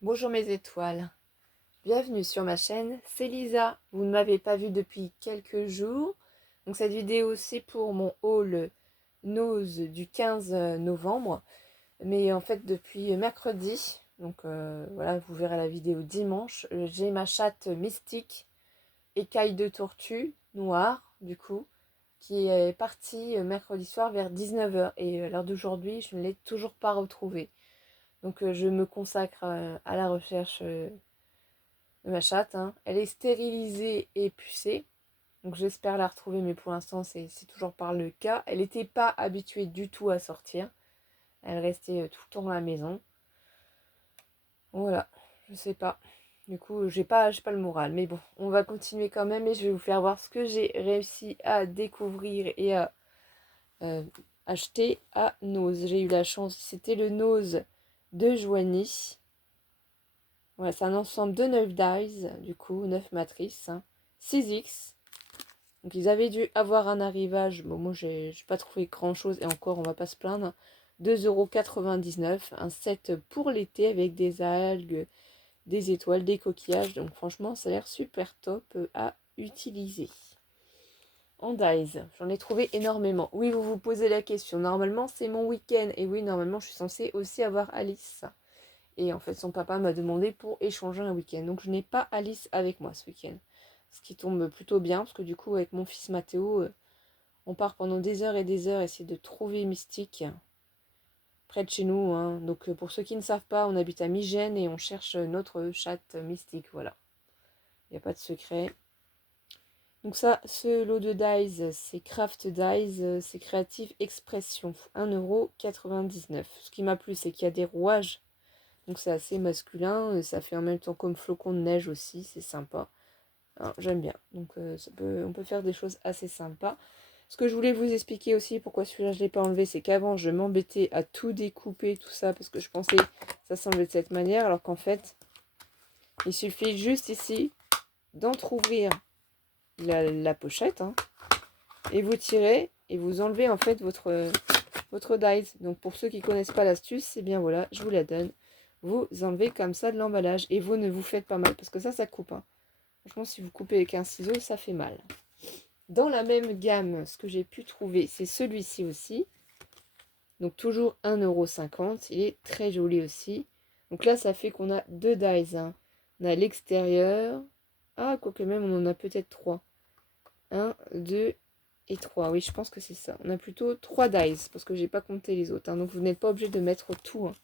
Bonjour mes étoiles, bienvenue sur ma chaîne, c'est Lisa. Vous ne m'avez pas vue depuis quelques jours, donc cette vidéo c'est pour mon haul Nose du 15 novembre, mais en fait depuis mercredi, donc voilà, vous verrez la vidéo dimanche, j'ai ma chatte mystique, écaille de tortue, noire du coup, qui est partie mercredi soir vers 19h et à l'heure d'aujourd'hui je ne l'ai toujours pas retrouvée. Donc je me consacre à la recherche de ma chatte, hein. Elle est stérilisée et pucée. Donc j'espère la retrouver, mais pour l'instant c'est toujours pas le cas. Elle n'était pas habituée du tout à sortir. Elle restait tout le temps à la maison. Voilà, je sais pas. Du coup, j'ai pas le moral. Mais bon, on va continuer quand même et je vais vous faire voir ce que j'ai réussi à découvrir et à euh, acheter à Nose. J'ai eu la chance, c'était le Nose de Joigny. Voilà, c'est un ensemble de 9 dies, du coup, 9 matrices, hein, 6x. Donc ils avaient dû avoir un arrivage, bon moi j'ai pas trouvé grand chose et encore on va pas se plaindre. 2,99 €, un set pour l'été avec des algues, des étoiles, des coquillages. Donc franchement ça a l'air super top à utiliser. En dies, j'en ai trouvé énormément. Oui, vous vous posez la question, normalement c'est mon week-end. Et oui, normalement je suis censée aussi avoir Alice. Et en fait, son papa m'a demandé pour échanger un week-end. Donc, je n'ai pas Alice avec moi ce week-end. Ce qui tombe plutôt bien, parce que du coup, avec mon fils Mathéo, on part pendant des heures et des heures essayer de trouver Mystique près de chez nous, hein. Donc, pour ceux qui ne savent pas, on habite à Migène et on cherche notre chatte Mystique. Voilà. Il n'y a pas de secret. Donc ça, ce lot de dies, c'est Craft Dies, c'est Créative Expression, 1,99 €. Ce qui m'a plu, c'est qu'il y a des rouages. Donc c'est assez masculin, ça fait en même temps comme flocon de neige aussi, c'est sympa. Alors, j'aime bien, donc on peut faire des choses assez sympas. Ce que je voulais vous expliquer aussi, pourquoi celui-là je ne l'ai pas enlevé, c'est qu'avant je m'embêtais à tout découper, tout ça, parce que je pensais que ça semblait de cette manière, alors qu'en fait, il suffit juste ici d'entrouvrir la pochette, hein, et vous tirez, et vous enlevez en fait votre dies. Donc pour ceux qui ne connaissent pas l'astuce, c'est bien voilà, je vous la donne. Vous enlevez comme ça de l'emballage et vous ne vous faites pas mal parce que ça coupe, hein. Franchement, si vous coupez avec un ciseau, ça fait mal. Dans la même gamme, ce que j'ai pu trouver, c'est celui-ci aussi. Donc toujours 1,50 €. Il est très joli aussi. Donc là, ça fait qu'on a deux dies, hein. On a l'extérieur. Ah, quoique même, on en a peut-être trois. Un, deux et 3. Oui, je pense que c'est ça. On a plutôt 3 dies parce que j'ai pas compté les autres, hein. Donc vous n'êtes pas obligé de mettre tout, hein.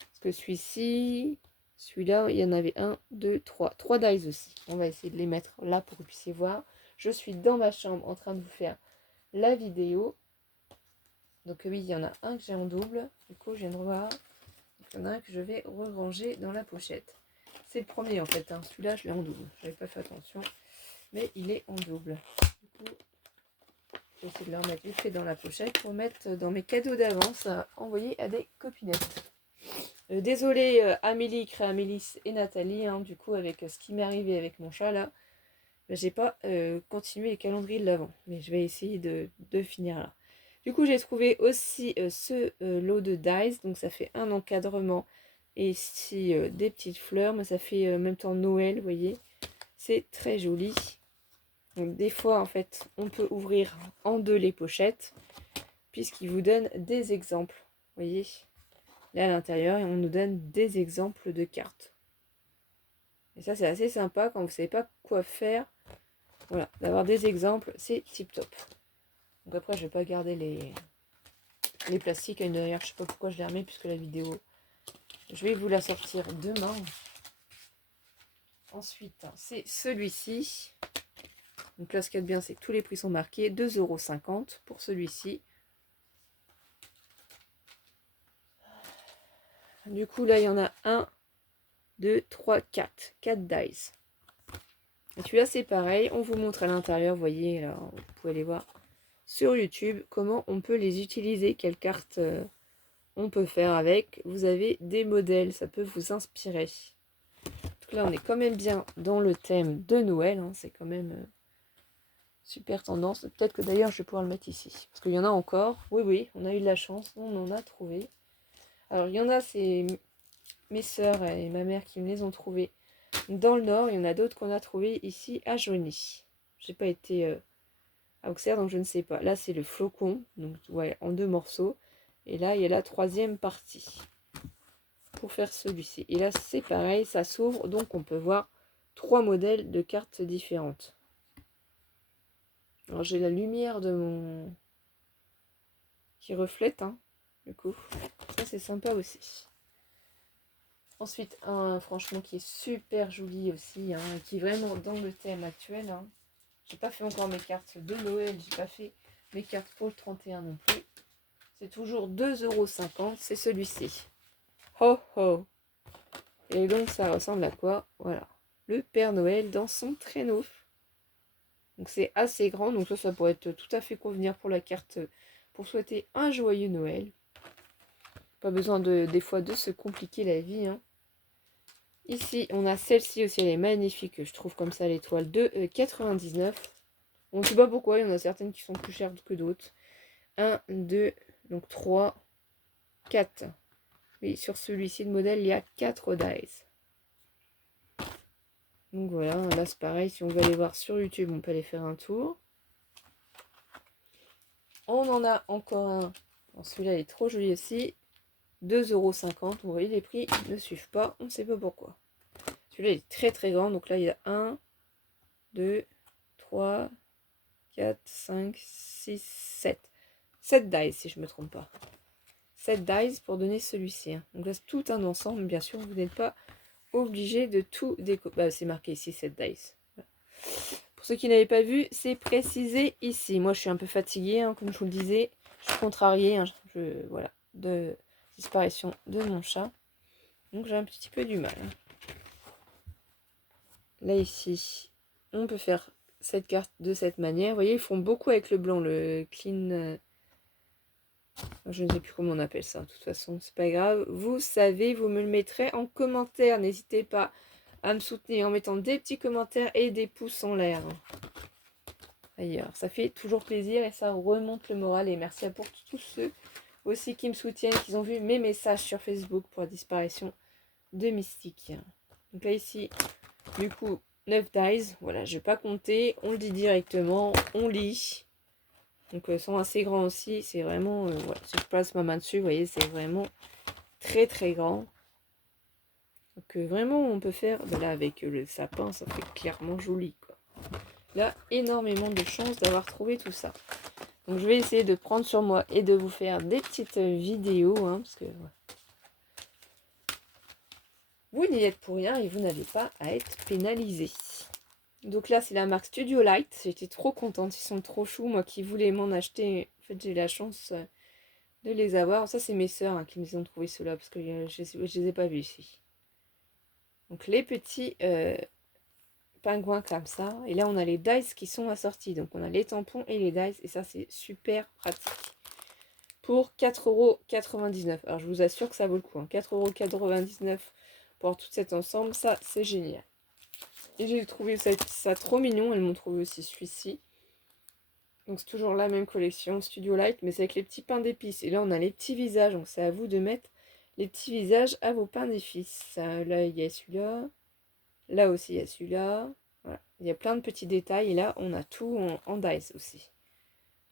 Parce que celui-ci, celui-là, il y en avait un, deux, trois. 3 dies aussi. On va essayer de les mettre là pour que vous puissiez voir. Je suis dans ma chambre en train de vous faire la vidéo. Donc oui, il y en a un que j'ai en double. Du coup, je viens de voir. Il y en a un que je vais ranger dans la pochette. C'est le premier en fait, hein. Celui-là, je l'ai en double. Je n'avais pas fait attention. Mais il est en double. Du coup, je vais essayer de le remettre vite fait dans la pochette pour mettre dans mes cadeaux d'avance à envoyer à des copinettes. Désolée Amélie, Créamélis et Nathalie, hein, du coup avec ce qui m'est arrivé avec mon chat là, j'ai pas continué les calendriers de l'avant, mais je vais essayer de finir là. Du coup j'ai trouvé aussi ce lot de dies, donc ça fait un encadrement et ici des petites fleurs, mais ça fait en même temps Noël, vous voyez, c'est très joli. Donc des fois en fait on peut ouvrir en deux les pochettes puisqu'il vous donne des exemples, vous voyez, là à l'intérieur et on nous donne des exemples de cartes. Et ça c'est assez sympa quand vous ne savez pas quoi faire, voilà, d'avoir des exemples, c'est tip top. Donc après je vais pas garder les plastiques à une derrière, je sais pas pourquoi je les remets puisque la vidéo, je vais vous la sortir demain. Ensuite c'est celui-ci. Donc là ce qu'il y a de bien c'est que tous les prix sont marqués, 2,50 € pour celui-ci. Du coup, là, il y en a 1, 2, 3, 4. 4 dice. Et celui-là, c'est pareil. On vous montre à l'intérieur, vous voyez, là, vous pouvez les voir sur YouTube, comment on peut les utiliser, quelles cartes on peut faire avec. Vous avez des modèles, ça peut vous inspirer. Donc là, on est quand même bien dans le thème de Noël, hein. C'est quand même super tendance. Peut-être que d'ailleurs, je vais pouvoir le mettre ici. Parce qu'il y en a encore. Oui, oui, on a eu de la chance, on en a trouvé. Alors, il y en a, c'est mes sœurs et ma mère qui me les ont trouvés dans le Nord. Il y en a d'autres qu'on a trouvés ici à Joigny. J'ai pas été à Auxerre, donc je ne sais pas. Là, c'est le flocon, donc ouais, en 2 morceaux. Et là, il y a la 3e partie pour faire celui-ci. Et là, c'est pareil, ça s'ouvre, donc on peut voir 3 modèles de cartes différentes. Alors, j'ai la lumière de mon... qui reflète, hein, du coup. Ça, c'est sympa aussi. Ensuite, un franchement qui est super joli aussi, hein, qui est vraiment dans le thème actuel. Hein. J'ai pas fait encore mes cartes de Noël, j'ai pas fait mes cartes pour le 31 non plus. C'est toujours 2,50 €, c'est celui-ci. Ho ho. Et donc ça ressemble à quoi? Voilà. Le Père Noël dans son traîneau. Donc c'est assez grand, donc ça pourrait être tout à fait convenir pour la carte, pour souhaiter un joyeux Noël. Pas besoin des fois de se compliquer la vie, hein. Ici, on a celle-ci aussi, elle est magnifique, je trouve comme ça l'étoile de 99. On ne sait pas pourquoi, il y en a certaines qui sont plus chères que d'autres. 1, 2, donc 3, 4. Oui, sur celui-ci, le modèle, il y a 4 dice. Donc voilà, là c'est pareil, si on veut aller voir sur YouTube, on peut aller faire un tour. On en a encore un. Celui-là est trop joli aussi. 2,50 €. Vous voyez, les prix ne suivent pas, on ne sait pas pourquoi. Celui-là est très très grand, donc là il y a 1, 2, 3, 4, 5, 6, 7. 7 dice si je ne me trompe pas. 7 dice pour donner celui-ci. Hein. Donc là c'est tout un ensemble, bien sûr, vous n'êtes pas obligé de tout découper. Bah, c'est marqué ici 7 dice. Voilà. Pour ceux qui n'avaient pas vu, c'est précisé ici. Moi je suis un peu fatiguée, hein, comme je vous le disais. Je suis contrariée, hein, voilà, de disparition de mon chat. Donc j'ai un petit peu du mal. Hein. Là ici, on peut faire cette carte de cette manière. Vous voyez, ils font beaucoup avec le blanc, le clean. Je ne sais plus comment on appelle ça. De toute façon, c'est pas grave. Vous savez, vous me le mettrez en commentaire. N'hésitez pas à me soutenir en mettant des petits commentaires et des pouces en l'air. D'ailleurs, ça fait toujours plaisir et ça remonte le moral. Et merci à pour tous ceux aussi qui me soutiennent, qui ont vu mes messages sur Facebook pour la disparition de Mystique. Donc là ici, du coup, 9 dice. Voilà, je vais pas compter. On le dit directement. On lit. Donc, ils sont assez grands aussi. C'est vraiment... voilà, si je place ma main dessus, vous voyez, c'est vraiment très très grand. Donc, vraiment, on peut faire... Ben là, avec le sapin, ça fait clairement joli, quoi. Là, énormément de chance d'avoir trouvé tout ça. Donc, je vais essayer de prendre sur moi et de vous faire des petites vidéos. Hein, parce que... Ouais. Vous n'y êtes pour rien et vous n'avez pas à être pénalisé. Donc là, c'est la marque Studio Light. J'étais trop contente. Ils sont trop choux. Moi qui voulais m'en acheter, en fait, j'ai eu la chance de les avoir. Ça, c'est mes sœurs hein, qui me ont trouvé ceux-là parce que je les ai pas vus ici. Donc les petits pingouins comme ça. Et là, on a les dice qui sont assortis. Donc on a les tampons et les dice. Et ça, c'est super pratique. Pour 4,99 €. Alors je vous assure que ça vaut le coup. Hein. 4,99 € pour tout cet ensemble. Ça, c'est génial. Et j'ai trouvé ça trop mignon. Elles m'ont trouvé aussi celui-ci. Donc c'est toujours la même collection, Studio Light, mais c'est avec les petits pains d'épices. Et là, on a les petits visages. Donc c'est à vous de mettre les petits visages à vos pains d'épices. Là, il y a celui-là. Là aussi, il y a celui-là. Voilà. Il y a plein de petits détails. Et là, on a tout en dice aussi.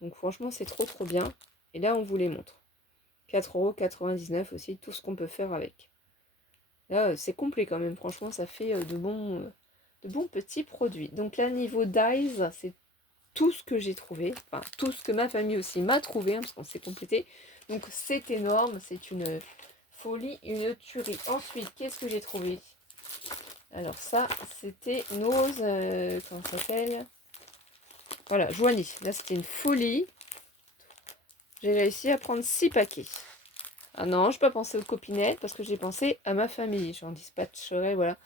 Donc franchement, c'est trop trop bien. Et là, on vous les montre. 4,99 € aussi, tout ce qu'on peut faire avec. Là, c'est complet quand même. Franchement, ça fait de bons petits produits. Donc là, niveau dice, c'est tout ce que j'ai trouvé. Enfin, tout ce que ma famille aussi m'a trouvé, hein, parce qu'on s'est complété. Donc c'est énorme. C'est une folie, une tuerie. Ensuite, qu'est-ce que j'ai trouvé? Alors ça, c'était nos... comment ça s'appelle? Voilà, Joanie. Là, c'était une folie. J'ai réussi à prendre 6 paquets. Ah non, je n'ai pas pensé aux copinettes parce que j'ai pensé à ma famille. J'en dispatcherai, voilà,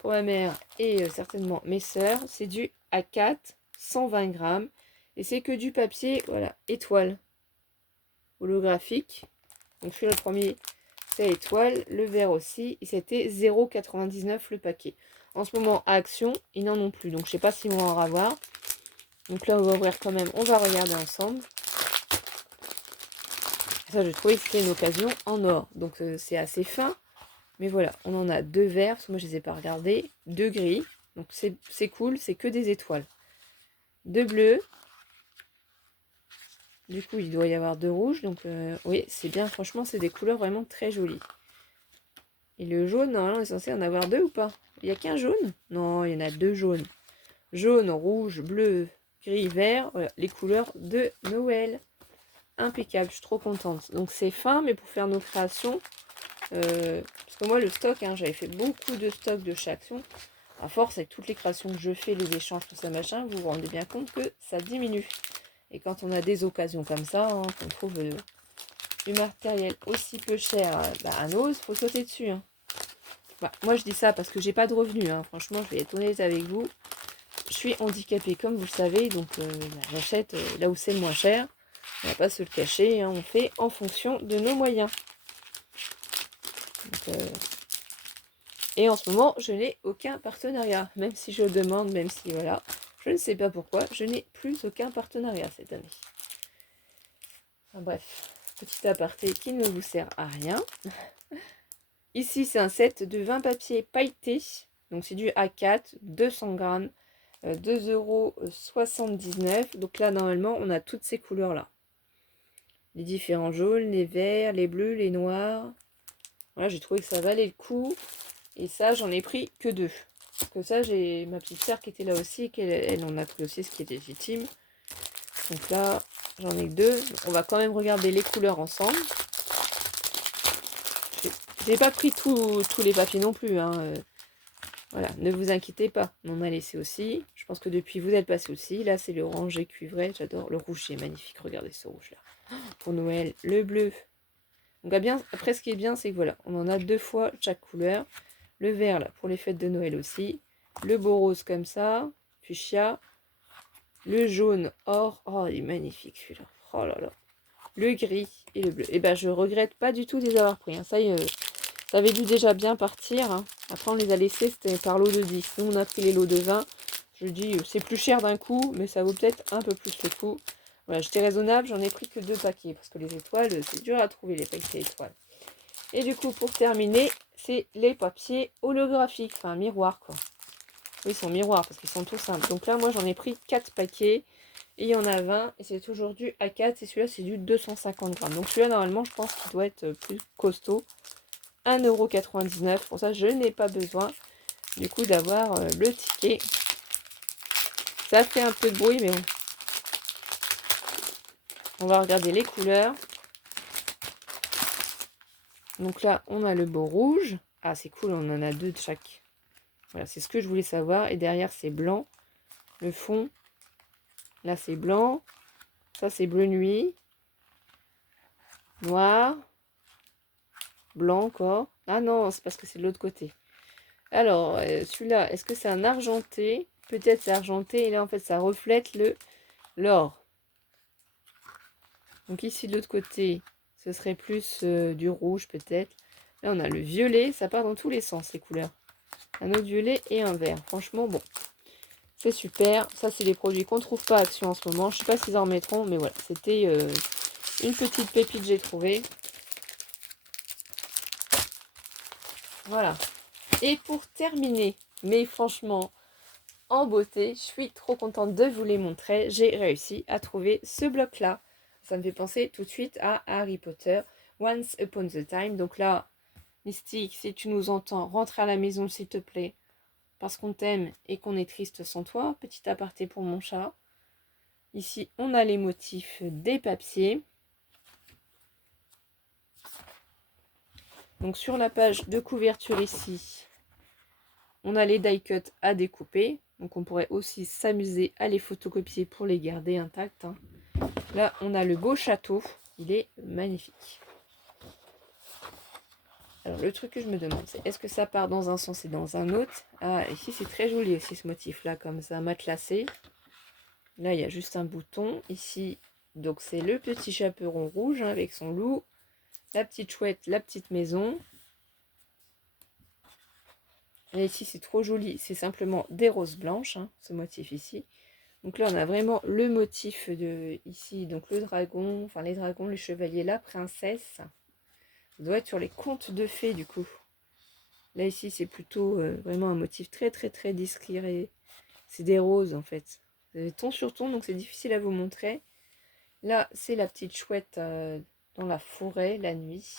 pour ma mère et certainement mes sœurs. C'est du A4, 120 grammes. Et c'est que du papier, voilà, étoile holographique. Donc celui-là, le premier, c'est étoile. Le vert aussi. Et c'était 0,99 le paquet. En ce moment, à Action, ils n'en ont plus. Donc je ne sais pas s'ils vont en avoir. Donc là, on va ouvrir quand même. On va regarder ensemble. Ça, j'ai trouvé que c'était une occasion en or. Donc, c'est assez fin. Mais voilà, on en a 2 verts, parce que moi je les ai pas regardés, 2 gris, donc c'est cool, c'est que des étoiles. 2 bleus, du coup il doit y avoir 2 rouges, donc oui c'est bien, franchement c'est des couleurs vraiment très jolies. Et le jaune, normalement on est censé en avoir 2 ou pas? Il n'y a qu'un jaune? Non, il y en a 2 jaunes. Jaune, rouge, bleu, gris, vert, voilà, les couleurs de Noël. Impeccable, je suis trop contente. Donc c'est fin, mais pour faire nos créations, parce que moi le stock, hein, j'avais fait beaucoup de stock de chez Action. À force, avec toutes les créations que je fais, les échanges, tout ça machin, vous vous rendez bien compte que ça diminue. Et quand on a des occasions comme ça, hein, qu'on trouve du matériel aussi peu cher à Nose, faut sauter dessus. Hein. Bah, moi je dis ça parce que j'ai pas de revenus, hein. Franchement je vais être honnête avec vous. Je suis handicapée comme vous le savez, donc j'achète là où c'est le moins cher. On va pas se le cacher, hein, on fait en fonction de nos moyens. Donc, et en ce moment, je n'ai aucun partenariat. Même si je demande, même si voilà. Je ne sais pas pourquoi, je n'ai plus aucun partenariat cette année. Enfin, bref, petit aparté qui ne vous sert à rien. Ici, c'est un set de 20 papiers pailletés. Donc c'est du A4, 200 grammes, 2,79 €. Donc là, normalement, on a toutes ces couleurs-là. Les différents jaunes, les verts, les bleus, les noirs. Voilà, j'ai trouvé que ça valait le coup. Et ça, j'en ai pris que 2. Parce que ça, j'ai ma petite sœur qui était là aussi, et qu'elle en a pris aussi, ce qui est légitime. Donc là, j'en ai que 2. On va quand même regarder les couleurs ensemble. J'ai pas pris tous les papiers non plus. Hein. Voilà, ne vous inquiétez pas. On en a laissé aussi. Je pense que depuis, vous êtes passé aussi. Là, c'est le orangé cuivré. J'adore. Le rouge, c'est magnifique. Regardez ce rouge-là. Pour Noël, le bleu. Donc après, ce qui est bien, c'est que voilà, on en a 2 fois chaque couleur. Le vert, là, pour les fêtes de Noël aussi. Le beau rose comme ça. Fuchsia. Le jaune or. Oh, il est magnifique celui-là. Oh là là. Le gris et le bleu. Et ben, je regrette pas du tout de les avoir pris. Hein. Ça y est, ça avait dû déjà bien partir. Hein. Après, on les a laissés, c'était par lot de 10. Nous, on a pris les lots de 20. Je dis, c'est plus cher d'un coup, mais ça vaut peut-être un peu plus le coup. Voilà, j'étais raisonnable, j'en ai pris que 2 paquets. Parce que les étoiles, c'est dur à trouver, les paquets étoiles. Et du coup, pour terminer, c'est les papiers holographiques. Enfin, miroirs, quoi. Oui, ils sont miroirs, parce qu'ils sont tout simples. Donc là, moi, j'en ai pris 4 paquets. Et il y en a 20. Et c'est toujours du A4. Et celui-là, c'est du 250 grammes. Donc celui-là, normalement, je pense qu'il doit être plus costaud. 1,99 €. Pour ça, je n'ai pas besoin du coup d'avoir le ticket. Ça fait un peu de bruit, mais bon. On va regarder les couleurs. Donc là, on a le beau rouge. Ah, c'est cool, on en a 2 de chaque. Voilà, c'est ce que je voulais savoir. Et derrière, c'est blanc. Le fond, là, c'est blanc. Ça, c'est bleu nuit. Noir. Blanc encore. Ah non, c'est parce que c'est de l'autre côté. Alors, celui-là, est-ce que c'est un argenté? Peut-être c'est argenté. Et là, en fait, ça reflète l'or. Donc ici, de l'autre côté, ce serait plus du rouge, peut-être. Là, on a le violet. Ça part dans tous les sens, les couleurs. Un autre violet et un vert. Franchement, bon. C'est super. Ça, c'est les produits qu'on ne trouve pas à Action en ce moment. Je ne sais pas s'ils en remettront, mais voilà. C'était une petite pépite que j'ai trouvée. Voilà. Et pour terminer, mais franchement, en beauté, je suis trop contente de vous les montrer. J'ai réussi à trouver ce bloc-là. Ça me fait penser tout de suite à Harry Potter, Once Upon a Time. Donc là, Mystique, si tu nous entends, rentre à la maison s'il te plaît. Parce qu'on t'aime et qu'on est triste sans toi. Petit aparté pour mon chat. Ici, on a les motifs des papiers. Donc sur la page de couverture ici, on a les die cuts à découper. Donc on pourrait aussi s'amuser à les photocopier pour les garder intacts. Hein. Là, on a le beau château. Il est magnifique. Alors le truc que je me demande, c'est est-ce que ça part dans un sens et dans un autre? Ah, ici c'est très joli aussi ce motif-là, comme ça, matelassé. Là, il y a juste un bouton. Ici, donc c'est le petit chaperon rouge hein, avec son loup. La petite chouette, la petite maison. Et ici, c'est trop joli. C'est simplement des roses blanches, hein, ce motif ici. Donc là, on a vraiment le motif de ici. Donc le dragon, enfin les dragons, les chevaliers, la princesse. Ça doit être sur les contes de fées, du coup. Là, ici, c'est plutôt vraiment un motif très, très, très discret. C'est des roses, en fait. Vous avez ton sur ton, donc c'est difficile à vous montrer. Là, c'est la petite chouette dans la forêt, la nuit.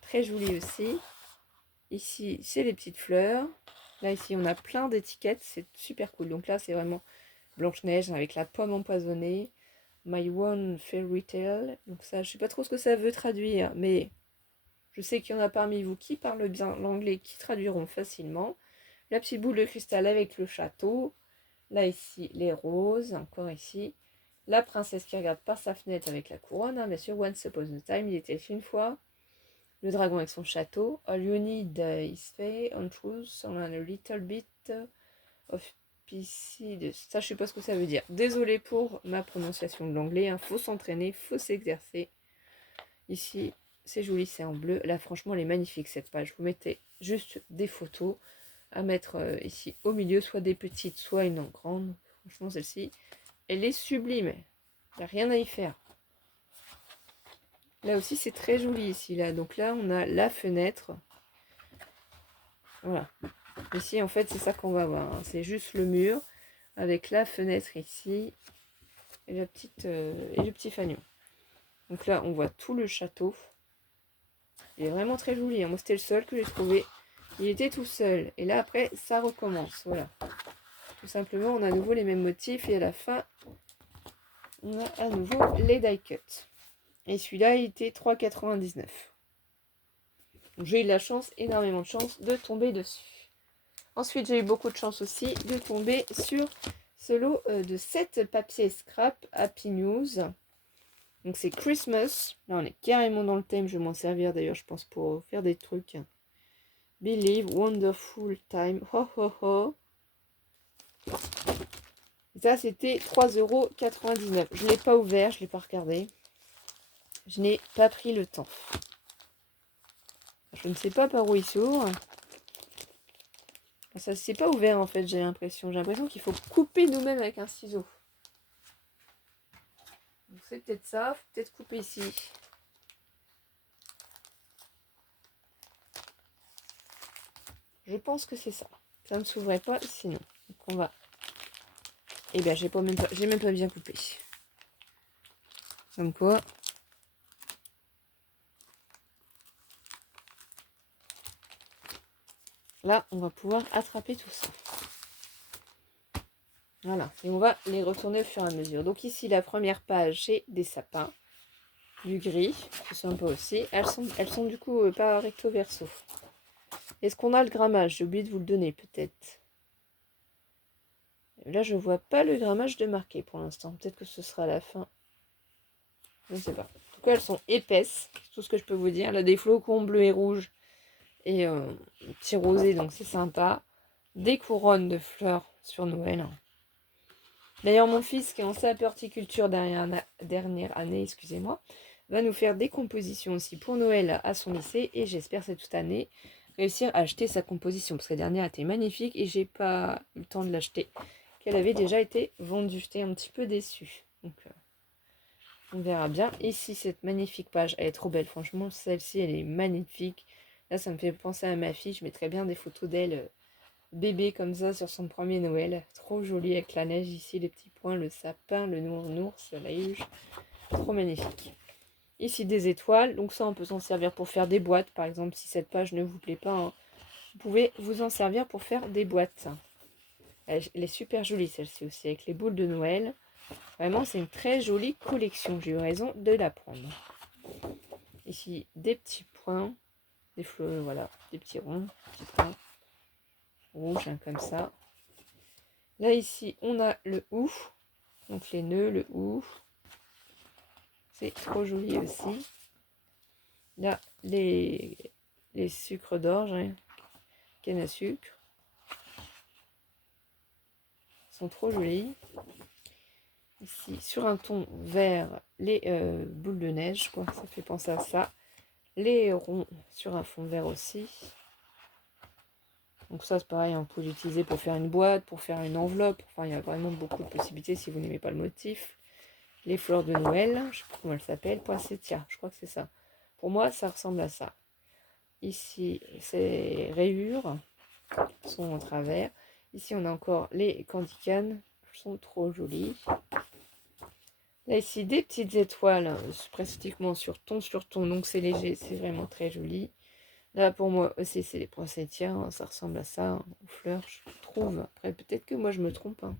Très jolie aussi. Ici, c'est les petites fleurs. Là, ici, on a plein d'étiquettes. C'est super cool. Donc là, c'est vraiment Blanche-Neige avec la pomme empoisonnée. My One Fairy Tale. Donc ça, je sais pas trop ce que ça veut traduire, mais je sais qu'il y en a parmi vous qui parlent bien l'anglais, qui traduiront facilement. La petite boule de cristal avec le château. Là, ici, les roses. Encore ici. La princesse qui regarde par sa fenêtre avec la couronne. Hein, bien sûr, Once Upon a Time, il était une fois. Le dragon avec son château. All you need is faith, on truth, and a little bit of PC. Ça, je sais pas ce que ça veut dire. Désolée pour ma prononciation de l'anglais. Hein. Faut s'entraîner, faut s'exercer. Ici, c'est joli, c'est en bleu. Là, franchement, elle est magnifique cette page. Vous mettez juste des photos à mettre ici au milieu, soit des petites, soit une en grande. Franchement, celle-ci, elle est sublime. Il n'y a rien à y faire. Là aussi, c'est très joli ici. Là. Donc là, on a la fenêtre. Voilà. Ici, en fait, c'est ça qu'on va voir. Hein. C'est juste le mur avec la fenêtre ici et, la petite, et le petit fanion. Donc là, on voit tout le château. Il est vraiment très joli. Hein. Moi, c'était le seul que j'ai trouvé. Il était tout seul. Et là, après, ça recommence. Voilà. Tout simplement, on a à nouveau les mêmes motifs. Et à la fin, on a à nouveau les die cut. Et celui-là, il était 3,99. J'ai eu de la chance, énormément de chance, de tomber dessus. Ensuite, j'ai eu beaucoup de chance aussi de tomber sur ce lot de 7 papiers scrap Happy News. Donc c'est Christmas. Là, on est carrément dans le thème. Je vais m'en servir d'ailleurs, je pense, pour faire des trucs. Believe, Wonderful Time. Ho ho ho. Ça, c'était 3,99 €. Je ne l'ai pas ouvert, je ne l'ai pas regardé. Je n'ai pas pris le temps. Je ne sais pas par où il s'ouvre. Ça ne s'est pas ouvert en fait, j'ai l'impression. J'ai l'impression qu'il faut couper nous-mêmes avec un ciseau. C'est peut-être ça, faut peut-être couper ici. Je pense que c'est ça. Ça ne s'ouvrait pas sinon. Donc on va. Eh bien, j'ai même pas bien coupé. Comme quoi. Là, on va pouvoir attraper tout ça. Voilà. Et on va les retourner au fur et à mesure. Donc ici, la première page, c'est des sapins. Du gris. C'est sympa aussi. Elles sont du coup pas recto verso. Est-ce qu'on a le grammage? J'ai oublié de vous le donner peut-être. Là, je vois pas le grammage de marqué pour l'instant. Peut-être que ce sera à la fin. Je ne sais pas. En tout cas, elles sont épaisses. C'est tout ce que je peux vous dire. Là, des flocons bleus et rouges. Et un petit rosé, donc c'est sympa. Des couronnes de fleurs sur Noël. D'ailleurs, mon fils, qui est en CAP horticulture dernière année, excusez-moi, va nous faire des compositions aussi pour Noël à son lycée. Et j'espère cette année réussir à acheter sa composition. Parce que la dernière était magnifique et j'ai pas eu le temps de l'acheter. Qu'elle avait déjà été vendue. J'étais un petit peu déçue. Donc, on verra bien. Ici, cette magnifique page, elle est trop belle. Franchement, celle-ci, elle est magnifique. Là, ça me fait penser à ma fille. Je mettrais bien des photos d'elle bébé comme ça sur son premier Noël. Trop jolie avec la neige ici, les petits points, le sapin, le nounours, la huge. Trop magnifique. Ici, des étoiles. Donc ça, on peut s'en servir pour faire des boîtes. Par exemple, si cette page ne vous plaît pas, hein, vous pouvez vous en servir pour faire des boîtes. Elle est super jolie, celle-ci aussi, avec les boules de Noël. Vraiment, c'est une très jolie collection. J'ai eu raison de la prendre. Ici, des petits points. Des fleurs, voilà, des petits ronds, petits points rouges, hein, comme ça. Là, ici, on a le ou. Donc, les nœuds, le ou. C'est trop joli aussi. Là, les sucres d'orge, hein, canne à sucre. Ils sont trop jolis. Ici, sur un ton vert, les boules de neige, quoi. Ça fait penser à ça. Les ronds sur un fond vert aussi. Donc ça, c'est pareil, on peut l'utiliser pour faire une boîte, pour faire une enveloppe. Enfin, il y a vraiment beaucoup de possibilités si vous n'aimez pas le motif. Les fleurs de Noël, je ne sais pas comment elles s'appellent, poinsettia, je crois que c'est ça. Pour moi, ça ressemble à ça. Ici, ces rayures sont en travers. Ici, on a encore les candy canes, sont trop jolies. Là, ici, des petites étoiles, pratiquement sur ton, donc c'est léger, c'est vraiment très joli. Là, pour moi aussi, c'est les poinsettias, hein, ça ressemble à ça, hein, aux fleurs, je trouve. Après, peut-être que moi, je me trompe. Hein.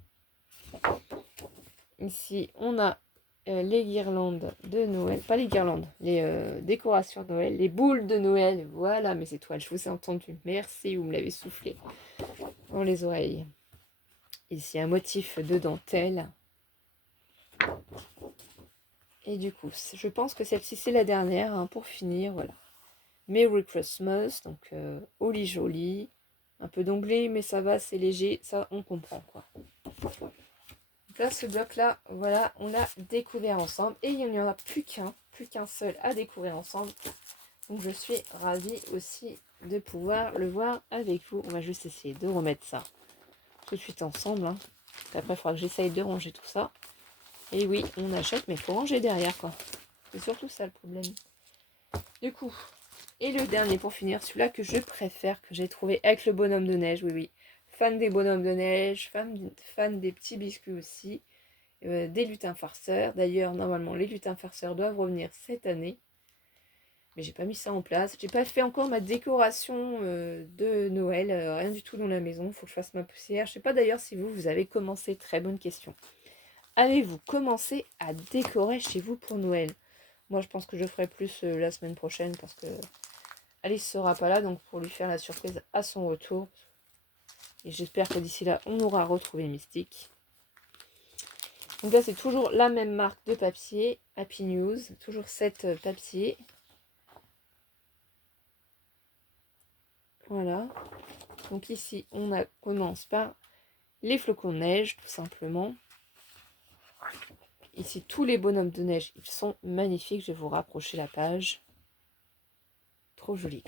Ici, on a les guirlandes de Noël, pas les guirlandes, les décorations de Noël, les boules de Noël. Voilà mes étoiles, je vous ai entendu. Merci, vous me l'avez soufflé dans les oreilles. Ici, un motif de dentelle. Et du coup, je pense que celle-ci, c'est la dernière, hein, pour finir, voilà. Merry Christmas, donc Holly Jolly. Un peu d'anglais, mais ça va, c'est léger, ça, on comprend, quoi. Donc là, ce bloc-là, voilà, on l'a découvert ensemble. Et il n'y en a plus qu'un seul à découvrir ensemble. Donc je suis ravie aussi de pouvoir le voir avec vous. On va juste essayer de remettre ça tout de suite ensemble. Hein. Après, il faudra que j'essaye de ranger tout ça. Et oui, on achète, mais il faut ranger derrière, quoi. C'est surtout ça le problème. Du coup, et le dernier pour finir, celui-là que je préfère, que j'ai trouvé avec le bonhomme de neige, oui, oui. Fan des bonhommes de neige, fan des petits biscuits aussi. Des lutins farceurs. D'ailleurs, normalement, les lutins farceurs doivent revenir cette année. Mais j'ai pas mis ça en place. J'ai pas fait encore ma décoration de Noël. Rien du tout dans la maison. Il faut que je fasse ma poussière. Je sais pas d'ailleurs si vous avez commencé. Très bonne question. Avez-vous commencé à décorer chez vous pour Noël? Moi, je pense que je ferai plus la semaine prochaine parce que Alice sera pas là. Donc, pour lui faire la surprise à son retour. Et j'espère que d'ici là, on aura retrouvé Mystique. Donc là, c'est toujours la même marque de papier, Happy News, toujours 7 papiers. Voilà. Donc ici, commence par les flocons de neige, tout simplement. Ici, tous les bonhommes de neige, ils sont magnifiques. Je vais vous rapprocher la page. Trop joli.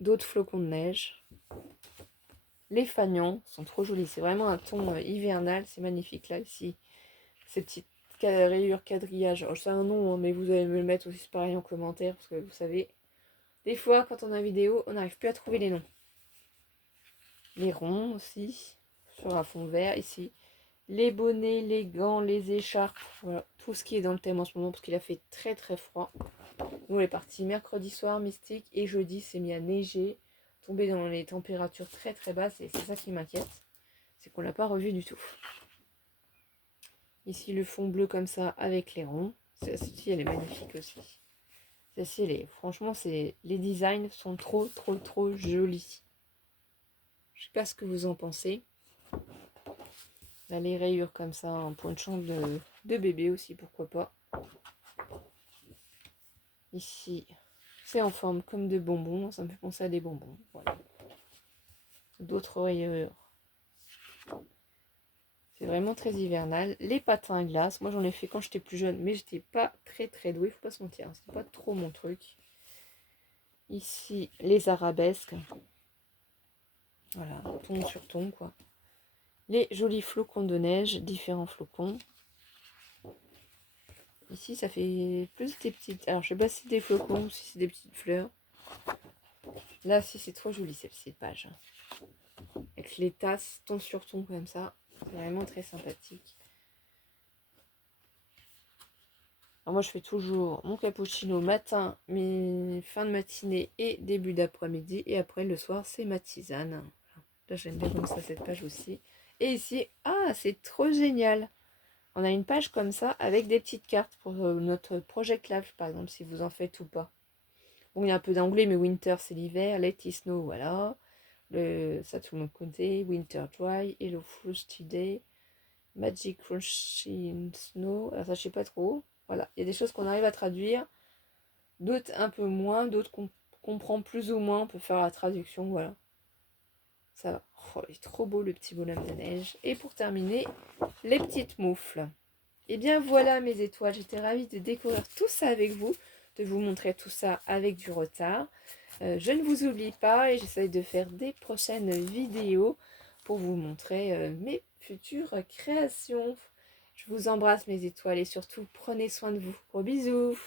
D'autres flocons de neige. Les fanions sont trop jolis. C'est vraiment un ton hivernal. C'est magnifique là, ici. Ces petites rayures quadrillage. Alors, c'est un nom, hein, mais vous allez me le mettre aussi pareil en commentaire. Parce que vous savez, des fois, quand on a une vidéo, on n'arrive plus à trouver les noms. Les ronds aussi, sur un fond vert ici. Les bonnets, les gants, les écharpes. Voilà, tout ce qui est dans le thème en ce moment, parce qu'il a fait très très froid. Nous, on est parti mercredi soir, Mystique, et jeudi, c'est mis à neiger. Tomber dans les températures très très basses, et c'est ça qui m'inquiète. C'est qu'on l'a pas revu du tout. Ici, le fond bleu comme ça, avec les ronds. Celle-ci, elle est magnifique aussi. Celle-ci, elle est... Franchement, les designs sont trop trop trop jolis. Je sais pas ce que vous en pensez. Là, les rayures comme ça, en point de chambre de bébé aussi, pourquoi pas. Ici, c'est en forme comme de bonbons. Ça me fait penser à des bonbons. Voilà. D'autres rayures. C'est vraiment très hivernal. Les patins à glace. Moi, j'en ai fait quand j'étais plus jeune, mais j'étais pas très très douée. Faut pas se mentir. C'était pas trop mon truc. Ici, les arabesques. Voilà, ton sur ton, quoi. Les jolis flocons de neige, différents flocons. Ici, ça fait plus des petites... Alors, je sais pas si c'est des flocons ou si c'est des petites fleurs. Là, si, c'est trop joli, cette page. Avec les tasses, ton sur ton, comme ça. C'est vraiment très sympathique. Alors, moi, je fais toujours mon cappuccino matin, fin de matinée et début d'après-midi. Et après, le soir, c'est ma tisane. Là, j'aime bien comme ça, cette page aussi. Et ici, ah, c'est trop génial! On a une page comme ça avec des petites cartes pour notre Project Life, par exemple, si vous en faites ou pas. Bon, il y a un peu d'anglais, mais winter, c'est l'hiver. Let it snow, voilà. Ça, tout le monde connaît. Winter dry, Hello frosty day, Magic crunchy snow. Alors, ça, je sais pas trop. Voilà, il y a des choses qu'on arrive à traduire. D'autres un peu moins. D'autres qu'on comprend plus ou moins. On peut faire la traduction, voilà. Ça va. Oh, il est trop beau, le petit bonhomme de neige. Et pour terminer, les petites moufles. Et bien voilà mes étoiles, j'étais ravie de découvrir tout ça avec vous, de vous montrer tout ça avec du retard. Je ne vous oublie pas et j'essaye de faire des prochaines vidéos pour vous montrer mes futures créations. Je vous embrasse mes étoiles et surtout prenez soin de vous. Gros bisous!